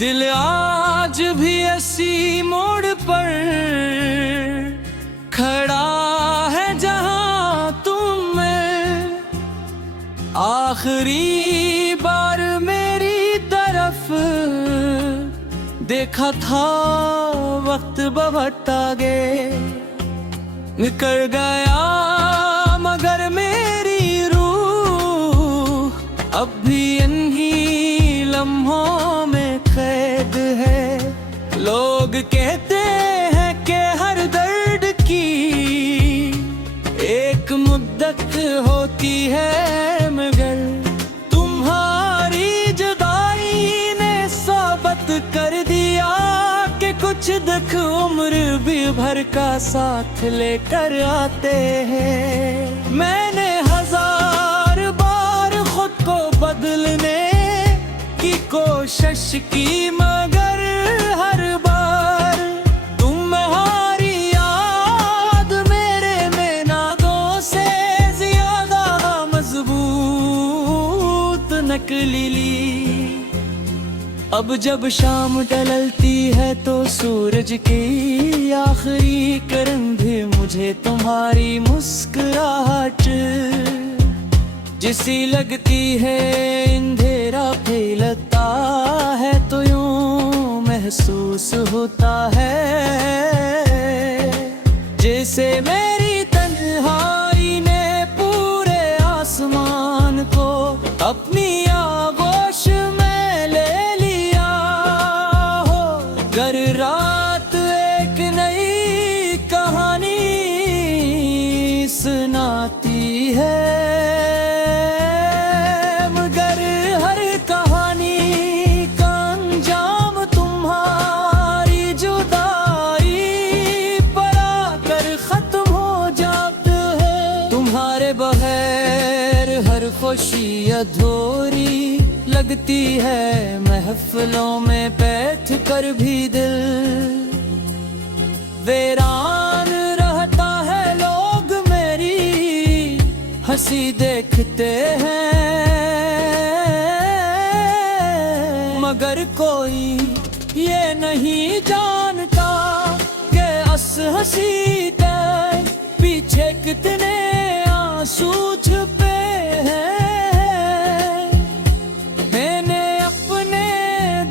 दिल आज भी इसी मोड़ पर खड़ा है जहां तुम में आखिरी बार मेरी तरफ देखा था वक्त बहुत आगे निकल गया मगर मेरी रूह अब भी इन्हीं लम्हों में कैद है। लोग कहते हैं कि हर दर्द की एक मुद्दत होती है मगर तुम्हारी जुदाई ने साबित कर दिया कि कुछ दुख उम्र भी भर का साथ लेकर आते हैं। मैंने हजार बार खुद को बदलने की कोशिश की मगर हर बार तुम्हारी याद मेरे में नादों से ज्यादा मजबूत नकली ली। अब जब शाम ढलती है तो सूरज की आखिरी किरण भी मुझे तुम्हारी मुस्कुराहट जिसी लगती है अंधेरा फैलता है तो यूं महसूस होता है जैसे मेरी तन्हाई ने पूरे आसमान को अपनी आगोश में ले लिया हो। गर रात एक नई कहानी सुनाती है खुशी अधूरी लगती है महफिलों में बैठ कर भी दिल वीरान रहता है। लोग मेरी हंसी देखते हैं मगर कोई ये नहीं जानता कि इस हंसी के पीछे कितने आंसू छुपे हैं। मैंने अपने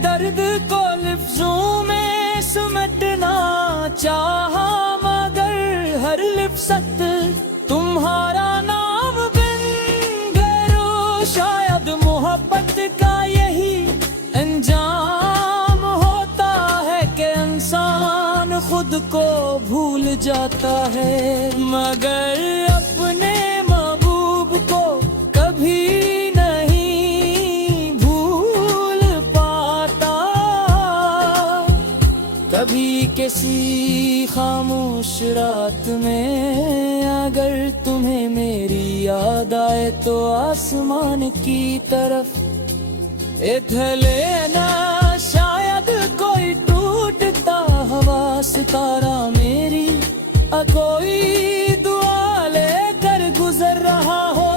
दर्द को लफ्जों में समेटना चाहा मगर हर लिफ्ज़त तुम्हारा नाम बिन गैरो। शायद मोहब्बत का यही अंजाम होता है कि इंसान खुद को भूल जाता है मगर अपने महबूब को कभी नहीं भूल पाता। कभी किसी खामोश रात में अगर तुम्हें मेरी याद आए तो आसमान की तरफ इधर लेना। शायद कोई टूटता हवा सितारा मेरी कोई दुआ लेकर गुजर रहा हो।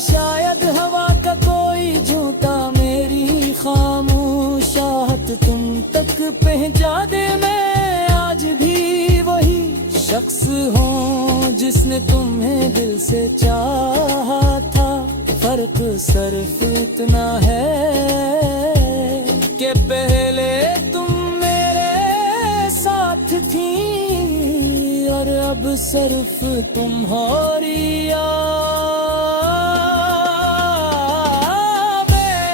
शायद हवा का कोई झूठा मेरी खामोशाहत तुम तक पहुंचा दे। मैं आज भी वही शख्स हूँ जिसने तुम्हें दिल से चाहा था। फर्क सिर्फ इतना है कि पहले तुम मेरे साथ थी और अब सिर्फ तुम्हारी याद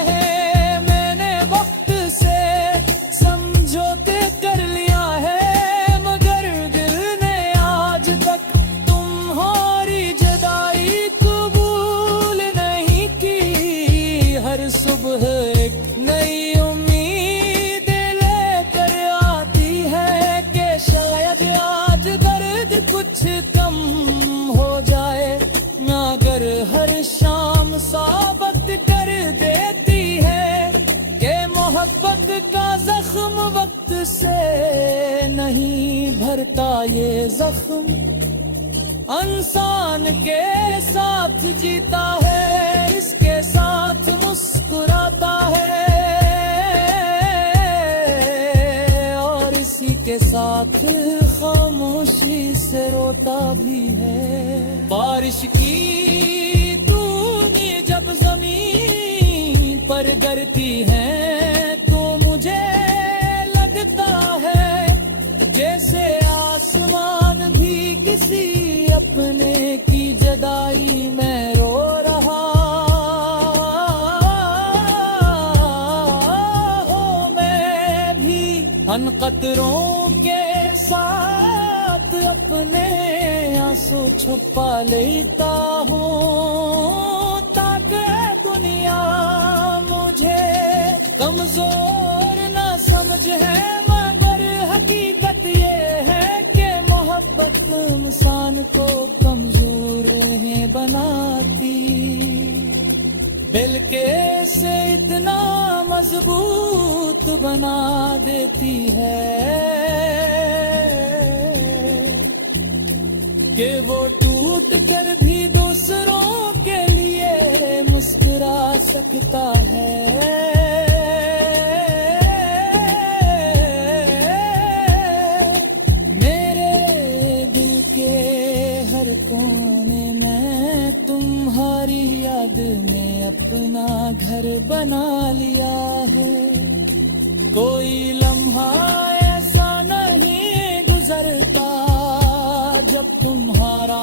है। मैंने वक्त से समझौते कर लिया है मगर दिल ने आज तक तुम्हारी जुदाई कबूल नहीं की। हर सुबह एक नई उम्मीद लेकर आती है कि शायद आज दर्द कुछ कम हो जाए मगर हर शाम साबित कर देती है कि मोहब्बत का जख्म वक्त से नहीं भरता। ये जख्म इंसान के साथ जीता है, इसके साथ मुस्कुराता है। के साथ खामोशी से रोता भी है। बारिश की तूने जब जमीन पर गिरती है तो मुझे लगता है जैसे आसमान भी किसी अपने की जुदाई में रो रहा हो। मैं भी अन कतरों के साथ अपने आंसू छुपा लेता हूँ ताकि दुनिया मुझे कमजोर ना समझे। मगर हकीकत ये है कि मोहब्बत इंसान को कमजोर नहीं बनाती बल्कि से इतना मजबूत बना देती है कि वो टूट कर भी दूसरों के लिए मुस्कुरा सकता है। मेरे दिल के हर कोने में तुम्हारी याद ने अपना घर बना लिया है। कोई लम्हा ऐसा नहीं गुजरता जब तुम्हारा